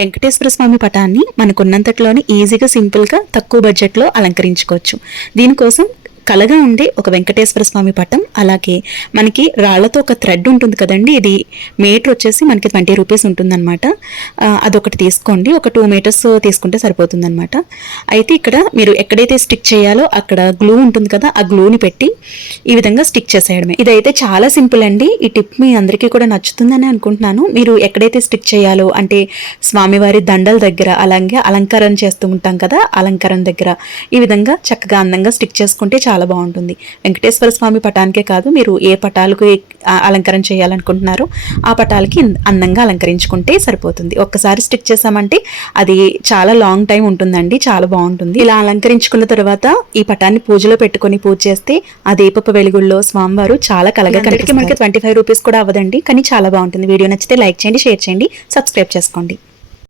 వెంకటేశ్వర స్వామి పటాన్ని మనకున్నంతట్లోనే ఈజీగా సింపుల్గా తక్కువ బడ్జెట్లో అలంకరించుకోవచ్చు. దీనికోసం కలగా ఉండే ఒక వెంకటేశ్వర స్వామి పటం, అలాగే మనకి రాళ్లతో ఒక థ్రెడ్ ఉంటుంది కదండి, ఇది మీటర్ వచ్చేసి మనకి 20 రూపీస్ ఉంటుందన్నమాట. అదొకటి తీసుకోండి, ఒక 2 మీటర్స్ తీసుకుంటే సరిపోతుందన్నమాట. అయితే ఇక్కడ మీరు ఎక్కడైతే స్టిక్ చేయాలో అక్కడ గ్లూ ఉంటుంది కదా, ఆ గ్లూని పెట్టి ఈ విధంగా స్టిక్ చేసేయడమే. ఇదైతే చాలా సింపుల్ అండి. ఈ టిప్ మీ అందరికీ కూడా నచ్చుతుందని అనుకుంటున్నాను. మీరు ఎక్కడైతే స్టిక్ చేయాలో అంటే స్వామివారి దండల దగ్గర, అలాగే అలంకరణ చేస్తూ ఉంటాం కదా, అలంకరణ దగ్గర ఈ విధంగా చక్కగా అందంగా స్టిక్ చేసుకుంటే చాలా బాగుంటుంది. వెంకటేశ్వర స్వామి పటానికే కాదు, మీరు ఏ పటాలకు అలంకరణ చేయాలనుకుంటున్నారో ఆ పటాలకి అందంగా అలంకరించుకుంటే సరిపోతుంది. ఒక్కసారి స్టిక్ చేసామంటే అది చాలా లాంగ్ టైం ఉంటుందండి, చాలా బాగుంటుంది. ఇలా అలంకరించుకున్న తర్వాత ఈ పటాన్ని పూజలో పెట్టుకొని పూజ చేస్తే ఆ దీపపు వెలుగుల్లో స్వామివారు చాలా కలగా కనిపిస్తారు. మనకి 25 రూపీస్ కూడా అవ్వదండి, కానీ చాలా బాగుంటుంది. వీడియో నచ్చితే లైక్ చేయండి, షేర్ చేయండి, సబ్స్క్రైబ్ చేసుకోండి.